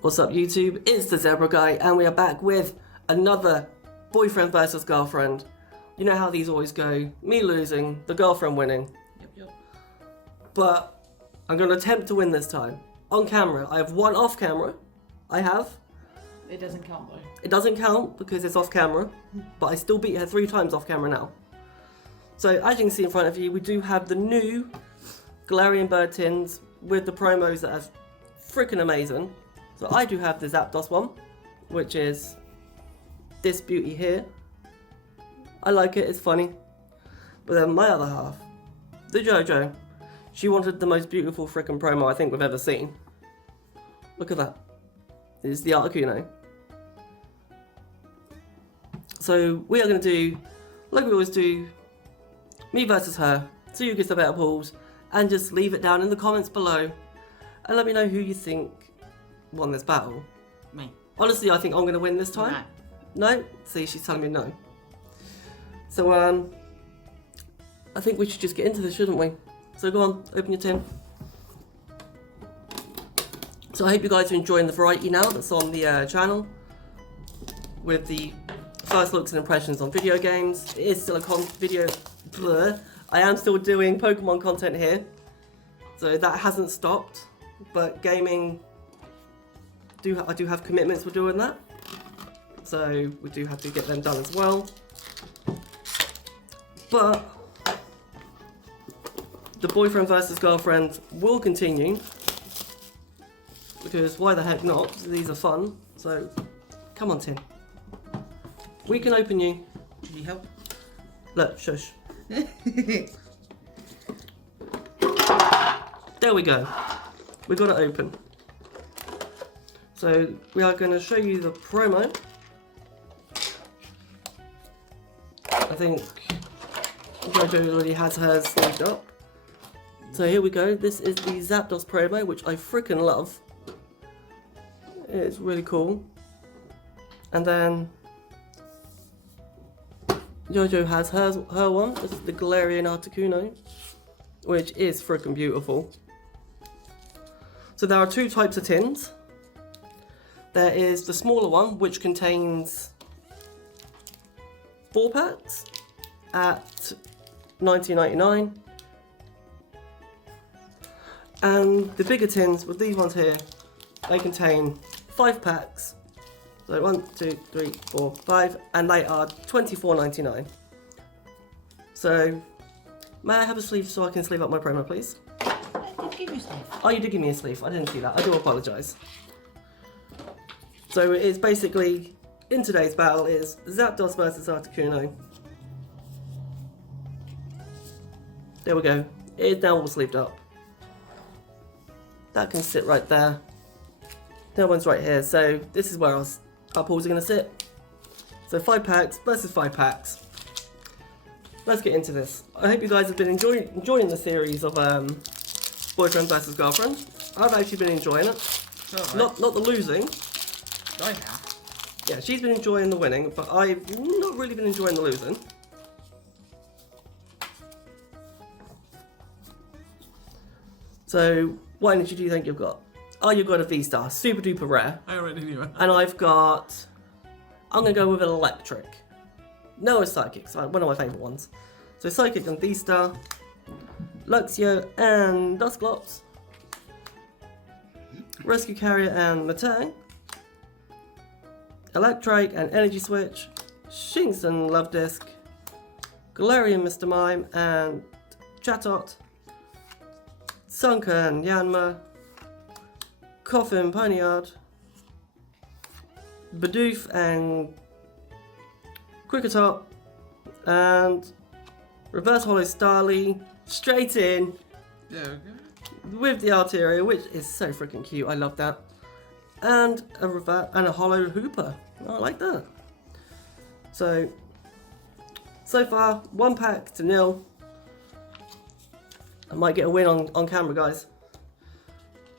What's up YouTube? It's the Zebra Guy and we are back with another boyfriend versus girlfriend. You know how these always go, me losing, the girlfriend winning. Yep. But I'm going to attempt to win this time. On camera, I have one off camera. It doesn't count though. It doesn't count because it's off camera, but I still beat her 3 times off camera now. So as you can see in front of you, we do have the new Galarian bird tins with the promos that are freaking amazing. So I do have the Zapdos one, which is this beauty here. I like it, it's funny. But then my other half, the JoJo, she wanted the most beautiful freaking promo I think we've ever seen. Look at that. This is the Articuno. So we are going to do, like we always do, me versus her, see who gets the better pulls, and just leave it down in the comments below, and let me know who you think won this battle. Me. Honestly, I think I'm going to win this time. No? See, she's telling me no. So, I think we should just get into this, shouldn't we? So go on, open your tin. So I hope you guys are enjoying the variety now that's on the channel, with the first looks and impressions on video games. It is still a video. Blur. I am still doing Pokemon content here, so that hasn't stopped. But gaming, I do have commitments with doing that, so we do have to get them done as well. But the boyfriend versus girlfriend will continue, because why the heck not? These are fun. So come on, Tin. We can open you. Can you help? Look, shush. There we go. We got it open. So we are going to show you the promo. I think JoJo already has hers sleeved up. So here we go. This is the Zapdos promo, which I freaking love. It's really cool. And then JoJo has her one. This is the Galarian Articuno, which is freaking beautiful. So there are 2 types of tins. There is the smaller one, which contains 4 packs at $19.99. And the bigger tins with these ones here, they contain 5 packs. So 1, 2, 3, 4, 5, and they are $24.99. So, may I have a sleeve so I can sleeve up my promo, please? I did give you stuff. Oh, you did give me a sleeve. I didn't see that. I do apologise. So it's basically, in today's battle, is Zapdos versus Articuno. There we go. It is now all sleeved up. That can sit right there. The other one's right here. So this is where our pulls are going to sit. So 5 packs versus 5 packs. Let's get into this. I hope you guys have been enjoying the series of boyfriend versus girlfriend. I've actually been enjoying it. Right. Not the losing. I have. Yeah, she's been enjoying the winning, but I've not really been enjoying the losing. So, what energy do you think you've got? Oh, you've got a V-Star, super duper rare. I already knew it. And I've got, I'm going to go with an electric. No, a psychic, so one of my favourite ones. So psychic and V-Star, Luxio and Dusclops, Rescue Carrier and Matang, Electrike and Energy Switch, Shinx and Love Disc, Galarian Mr. Mime and Chatot, Sunker and Yanma, Coffin Ponyard, Bidoof and Kricketot, and Reverse Holo Starly straight in. There we go. With the Arteria, which is so freaking cute. I love that. And a Holo Hooper. I like that. So far, 1 pack to 0. I might get a win on camera, guys.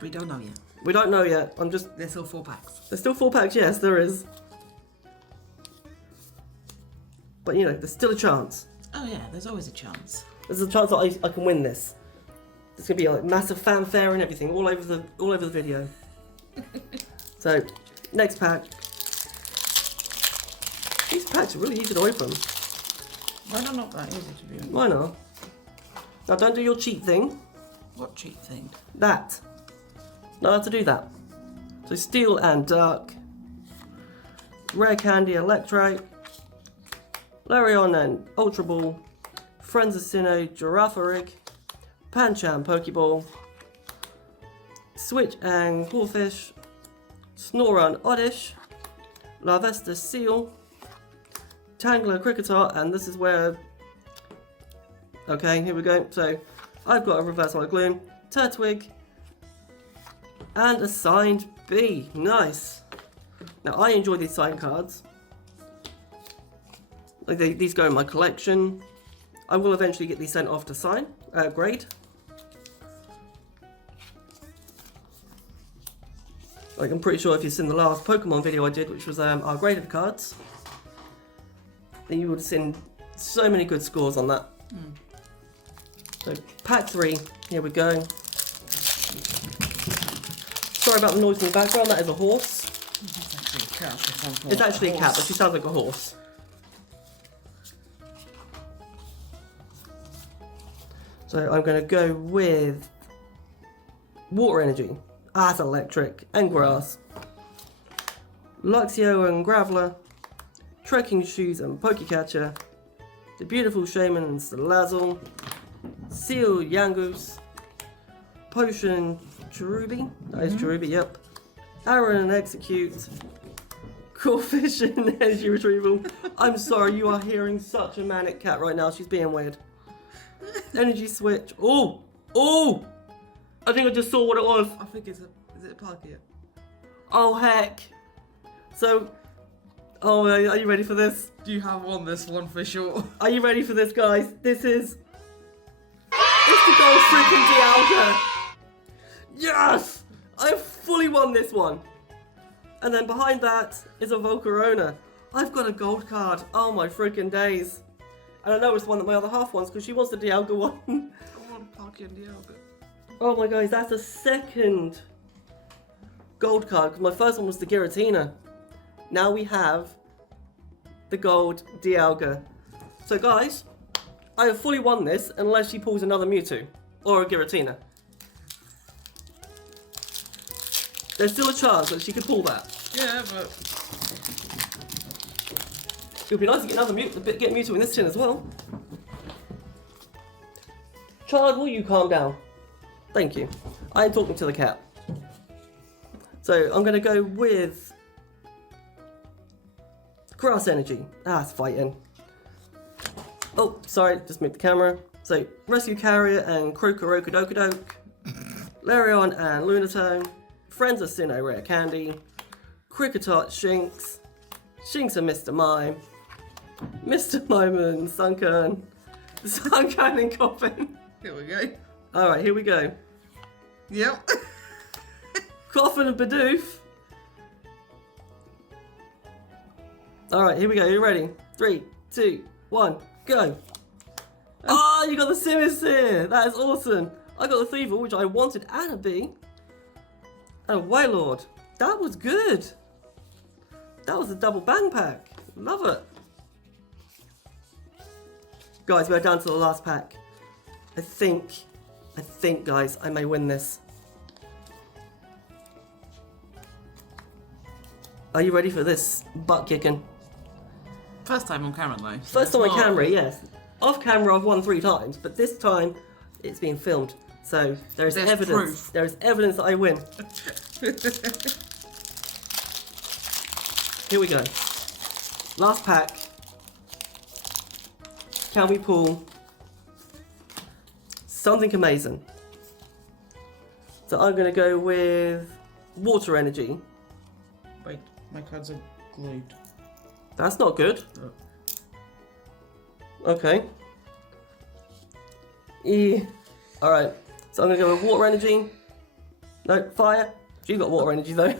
We don't know yet. We don't know yet. There's still 4 packs. There's still 4 packs, yes, there is. But you know, there's still a chance. Oh yeah, there's always a chance. There's a chance that I can win this. There's gonna be like massive fanfare and everything all over the video. So, next pack. These packs are really easy to open. Why not that easy to do? Why not? Now don't do your cheat thing. What cheat thing? That. Not allowed to do that. So Steel and Dark. Rare Candy Electrite. Larion and Ultra Ball. Friends of Sinnoh Girafarig. Pancham Pokeball. Switch and Clawfish. Snorunt Oddish. Larvesta Seal. Tangler Cricketot, and this is where... Okay, here we go. So, I've got a Reverse Hollow Gloom, Turtwig, and a signed B. Nice. Now, I enjoy these signed cards. Like these go in my collection. I will eventually get these sent off to grade. Like, I'm pretty sure if you've seen the last Pokemon video I did, which was our graded cards, then you would have seen so many good scores on that. So, pack 3, here we go. Sorry about the noise in the background, that is a horse. It's actually a cat, but she sounds like a horse. So I'm going to go with Water Energy, Art Electric, and Grass. Luxio and Graveler, Trekking Shoes and Pokecatcher, the Beautiful Shaman and Salazzle, Seal Yangoose, Potion Cherubi, that is Cherubi, yep, Aaron and Execute, Crawfish and Energy Retrieval. I'm sorry, you are hearing such a manic cat right now, she's being weird. Energy Switch, oh, I think I just saw what it was. I think is it a Palkia? Oh heck. So, oh, are you ready for this? Do you have this one for sure? Are you ready for this, guys? It's the gold freaking Dialga. Yes! I've fully won this one. And then behind that is a Volcarona. I've got a gold card. Oh my freaking days. And I know it's one that my other half wants because she wants the Dialga one. I want Palkia and Dialga. Oh my guys, that's a second gold card because my first one was the Giratina. Now we have the gold Dialga. So guys, I have fully won this unless she pulls another Mewtwo or a Giratina. There's still a chance that she could pull that. Yeah, but It would be nice to get another get Mewtwo in this tin as well. Child, will you calm down? Thank you. I am talking to the cat. So I'm going to go with Grass Energy. Ah, it's fighting. Oh, sorry, just moved the camera. So Rescue Carrier and Crocorokodokodoke, Larion and Lunatone, Friends of Sinnoh Rare Candy, Cricketot Shinx, Shinx and Mr. Mime, Mr. Mime and Sunkern, Sunkern and Coffin. here we go. Alright, here we go. Yep. Coffin and Bidoof. Alright, here we go. You ready? 3, 2, 1, go. Oh, you got the Simisear. That is awesome. I got the Thievul, which I wanted, and a B. And a Wailord. That was good. That was a double bang pack. Love it. Guys, we're down to the last pack. I think, guys, I may win this. Are you ready for this butt kicking? First time on camera though. First time on camera, yes. Off camera, I've won 3 times, but this time it's being filmed. So there's evidence. Proof. There is evidence that I win. Here we go. Last pack. Can we pull something amazing? So I'm going to go with Water Energy. Wait, my cards are glued. That's not good. Okay. Alright. So I'm going to go with Water Energy. No, Fire. She's got Water Energy though.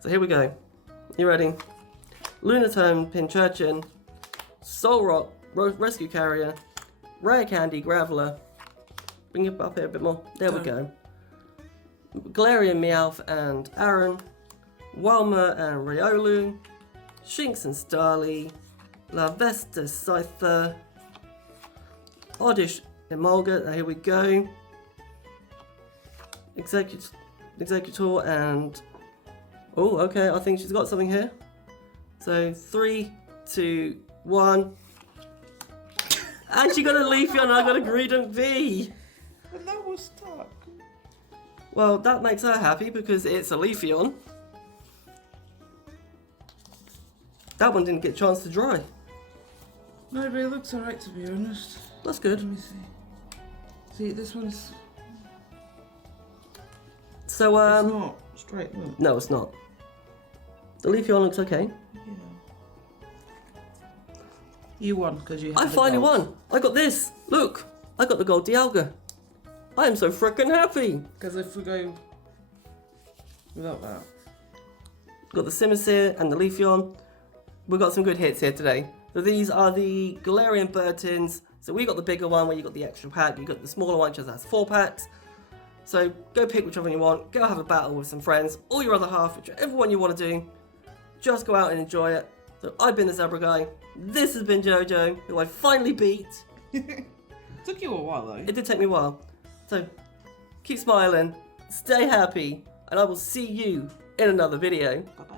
So here we go. You ready? Lunatone, Pinchurchin, Solrock, Rescue Carrier, Rare Candy, Graveler. Bring it up here a bit more. There we go. Galarian, Meowth, and Aaron. Walmer and Riolu, Shinx and Starly, Lavesta Scyther, Oddish Emolga, here we go, Executor and... Oh, okay, I think she's got something here. So, 3, 2, 1. And she got a Leafeon and I got a Greedent V. But that was stuck. Well, that makes her happy because it's a Leafeon. That one didn't get a chance to dry. No, but it looks alright to be honest. That's good. Let me see. See, this one's... So, it's not straight, look. No, it's not. The Leafeon looks okay. Yeah. You won because you had I the finally gold. won. I got this. Look, I got the gold Dialga. I am so frickin' happy. Because if we go without that. Got the Simisear and the Leafeon. We've got some good hits here today. So these are the Galarian Birtins. So we got the bigger one where you got the extra pack. You got the smaller one which has 4 packs. So go pick whichever one you want. Go have a battle with some friends. Or your other half, whichever one you want to do. Just go out and enjoy it. So I've been the Zebra Guy. This has been Jojo, who I finally beat. Took you a while though. It did take me a while. So keep smiling, stay happy, and I will see you in another video. Bye-bye.